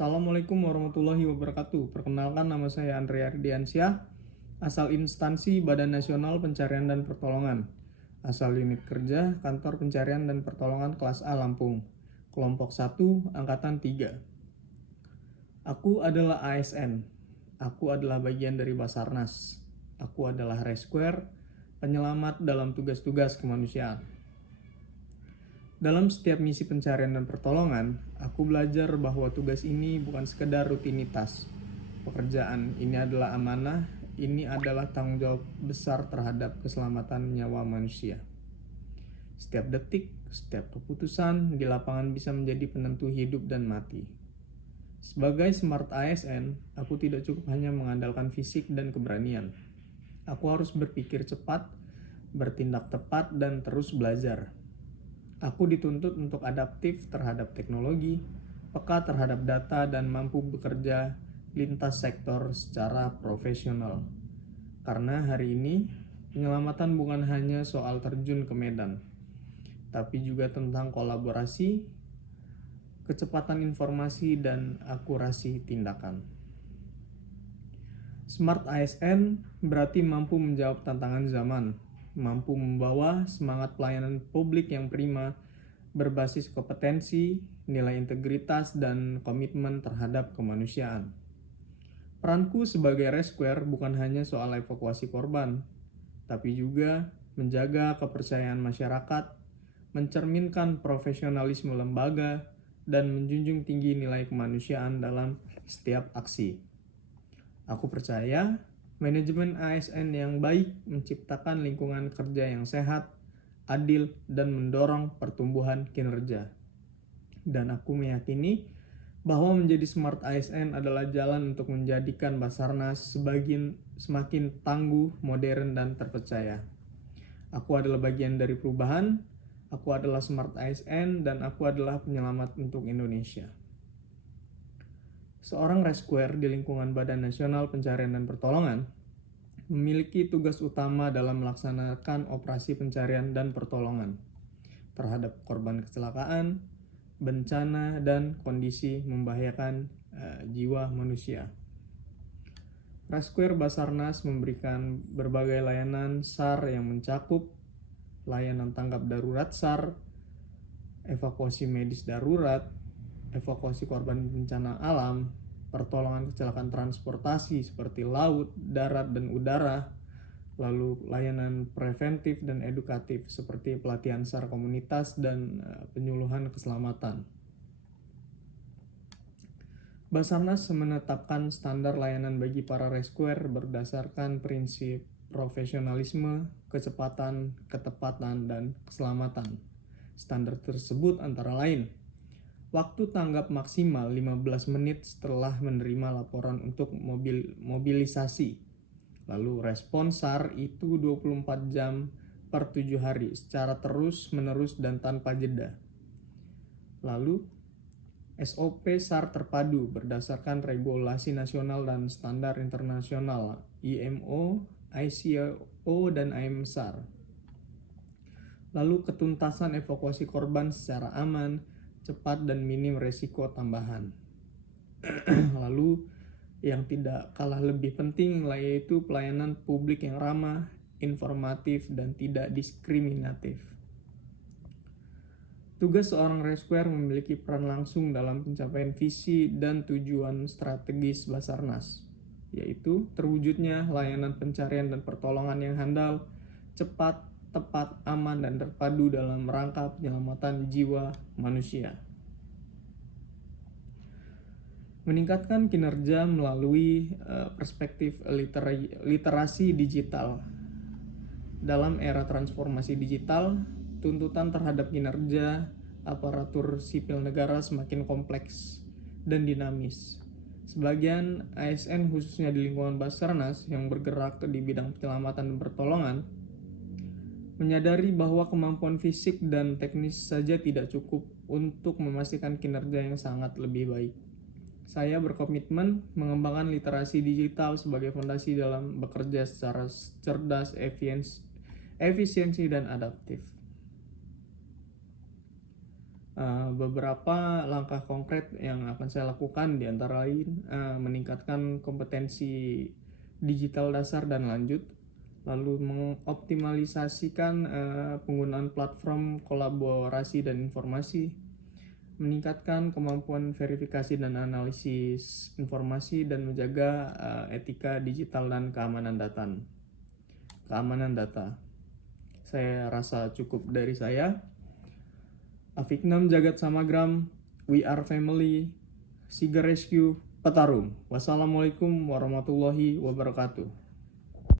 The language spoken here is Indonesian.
Assalamualaikum warahmatullahi wabarakatuh. Perkenalkan, nama saya Andre Ardiansyah, asal instansi Badan Nasional Pencarian dan Pertolongan, asal unit kerja Kantor Pencarian dan Pertolongan kelas A Lampung, kelompok 1, angkatan 3. Aku adalah ASN. Aku adalah bagian dari Basarnas. Aku adalah rescuer, penyelamat dalam tugas-tugas kemanusiaan. Dalam setiap misi pencarian dan pertolongan, aku belajar bahwa tugas ini bukan sekedar rutinitas. Pekerjaan ini adalah amanah, ini adalah tanggung jawab besar terhadap keselamatan nyawa manusia. Setiap detik, setiap keputusan di lapangan bisa menjadi penentu hidup dan mati. Sebagai Smart ASN, aku tidak cukup hanya mengandalkan fisik dan keberanian. Aku harus berpikir cepat, bertindak tepat, dan terus belajar. Aku dituntut untuk adaptif terhadap teknologi, peka terhadap data, dan mampu bekerja lintas sektor secara profesional. Karena hari ini, penyelamatan bukan hanya soal terjun ke medan, tapi juga tentang kolaborasi, kecepatan informasi, dan akurasi tindakan. Smart ASN berarti mampu menjawab tantangan zaman, mampu membawa semangat pelayanan publik yang prima, berbasis kompetensi, nilai integritas, dan komitmen terhadap kemanusiaan. Peranku sebagai rescuer bukan hanya soal evakuasi korban, tapi juga menjaga kepercayaan masyarakat, mencerminkan profesionalisme lembaga, dan menjunjung tinggi nilai kemanusiaan dalam setiap aksi. Aku percaya manajemen ASN yang baik menciptakan lingkungan kerja yang sehat, adil, dan mendorong pertumbuhan kinerja. Dan aku meyakini bahwa menjadi Smart ASN adalah jalan untuk menjadikan Basarnas semakin tangguh, modern, dan terpercaya. Aku adalah bagian dari perubahan, aku adalah Smart ASN, dan aku adalah penyelamat untuk Indonesia. Seorang rescuer di lingkungan Badan Nasional Pencarian dan Pertolongan memiliki tugas utama dalam melaksanakan operasi pencarian dan pertolongan terhadap korban kecelakaan, bencana, dan kondisi membahayakan jiwa manusia. Rescuer Basarnas memberikan berbagai layanan SAR yang mencakup layanan tanggap darurat SAR, evakuasi medis darurat, evakuasi korban bencana alam, pertolongan kecelakaan transportasi seperti laut, darat, dan udara, lalu layanan preventif dan edukatif seperti pelatihan SAR komunitas dan penyuluhan keselamatan. Basarnas menetapkan standar layanan bagi para rescuer berdasarkan prinsip profesionalisme, kecepatan, ketepatan, dan keselamatan. Standar tersebut antara lain: waktu tanggap maksimal 15 menit setelah menerima laporan untuk mobilisasi. Lalu respon SAR itu 24 jam per 7 hari secara terus-menerus dan tanpa jeda. Lalu SOP SAR terpadu berdasarkan regulasi nasional dan standar internasional IMO, ICAO, dan IMSAR. Lalu ketuntasan evakuasi korban secara aman, cepat, dan minim resiko tambahan. Lalu yang tidak kalah lebih penting yaitu pelayanan publik yang ramah, informatif, dan tidak diskriminatif. Tugas seorang rescuer memiliki peran langsung dalam pencapaian visi dan tujuan strategis Basarnas, yaitu terwujudnya layanan pencarian dan pertolongan yang handal, cepat, tepat, aman, dan terpadu dalam rangka penyelamatan jiwa manusia. Meningkatkan kinerja melalui perspektif literasi digital. Dalam era transformasi digital, tuntutan terhadap kinerja aparatur sipil negara semakin kompleks dan dinamis. Sebagian ASN khususnya di lingkungan Basarnas yang bergerak di bidang penyelamatan dan pertolongan menyadari bahwa kemampuan fisik dan teknis saja tidak cukup untuk memastikan kinerja yang sangat lebih baik. Saya berkomitmen mengembangkan literasi digital sebagai fondasi dalam bekerja secara cerdas, efisiensi, dan adaptif. beberapa langkah konkret yang akan saya lakukan, di antara lain meningkatkan kompetensi digital dasar dan lanjut, lalu mengoptimalisasikan penggunaan platform kolaborasi dan informasi, meningkatkan kemampuan verifikasi dan analisis informasi, dan menjaga etika digital dan keamanan data. Saya rasa cukup dari saya. Afiknam Jagat Samagram, we are family, Sigar Rescue, Petarung. Wassalamualaikum warahmatullahi wabarakatuh.